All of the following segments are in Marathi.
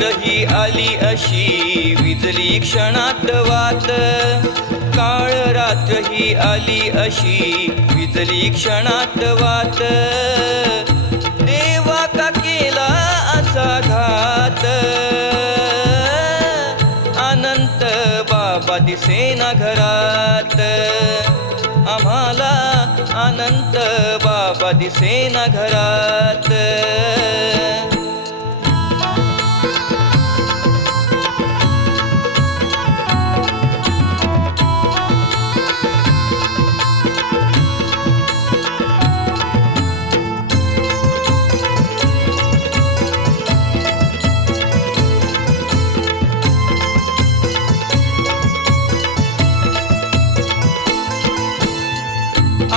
ही आली अशी विजली क्षणात वात. काळ रात्र ही आली अशी विजली क्षणात वात. देवा का केला असा घात? अनंत बाबा दिसेना घरात. आम्हाला अनंत बाबा दिसेना घरात.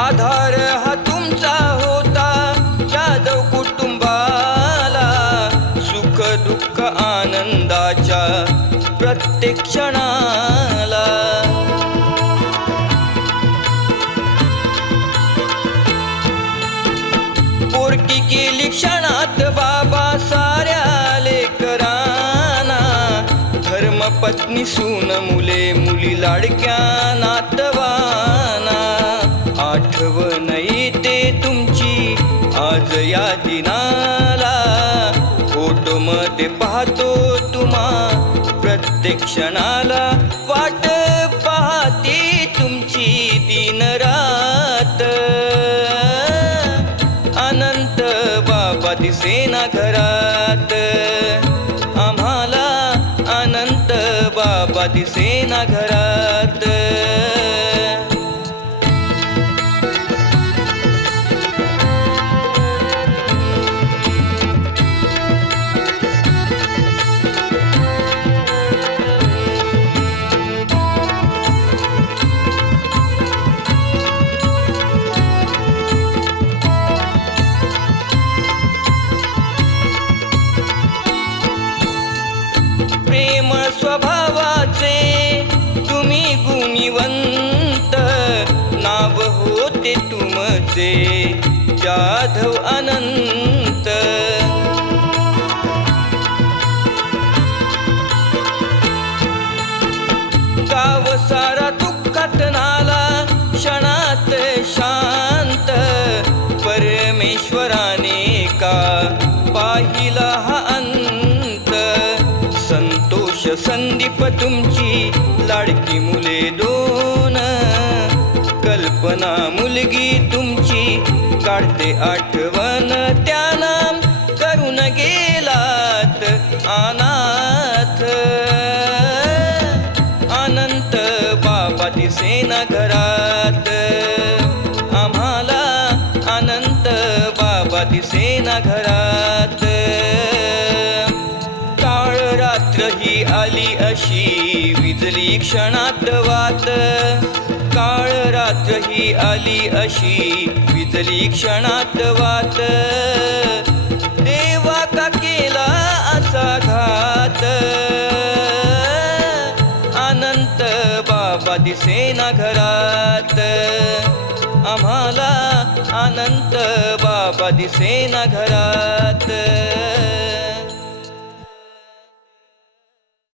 आधार हा तुमचा होता. जाधव कुटुंबाला सुख दुःख आनंदाच्या प्रत्येक क्षणाला. पोरकी केली क्षणात बाबा साऱ्या लेकरांना. धर्म पत्नी सून मुले मुली लाडक्या नातवा. आज या दिनाला फोटो मध्ये पाहतो तुम्हा प्रत्येक क्षणाला वाट पाहते तुमची दिन रात. अनंत बाबा दिसेना घरात. आम्हाला अनंत बाबा दिसेना घरात. स्वभावाचे तुम्ही गुणिवंत नाव होते तुमचे. जाधव अनंत संदीप तुमची लाडकी मुले दोन. कल्पना मुलगी तुमची काढते आठवण त्या नाम करून गेलात. आना रात्र ही आली अशी विजली क्षणात वात. काळ रात्र ही आली अशी विजली क्षणात वात. देवा का केला असा घात? अनंत बाबा दिसेना घरात. आम्हाला अनंत बाबा दिसेना घरात.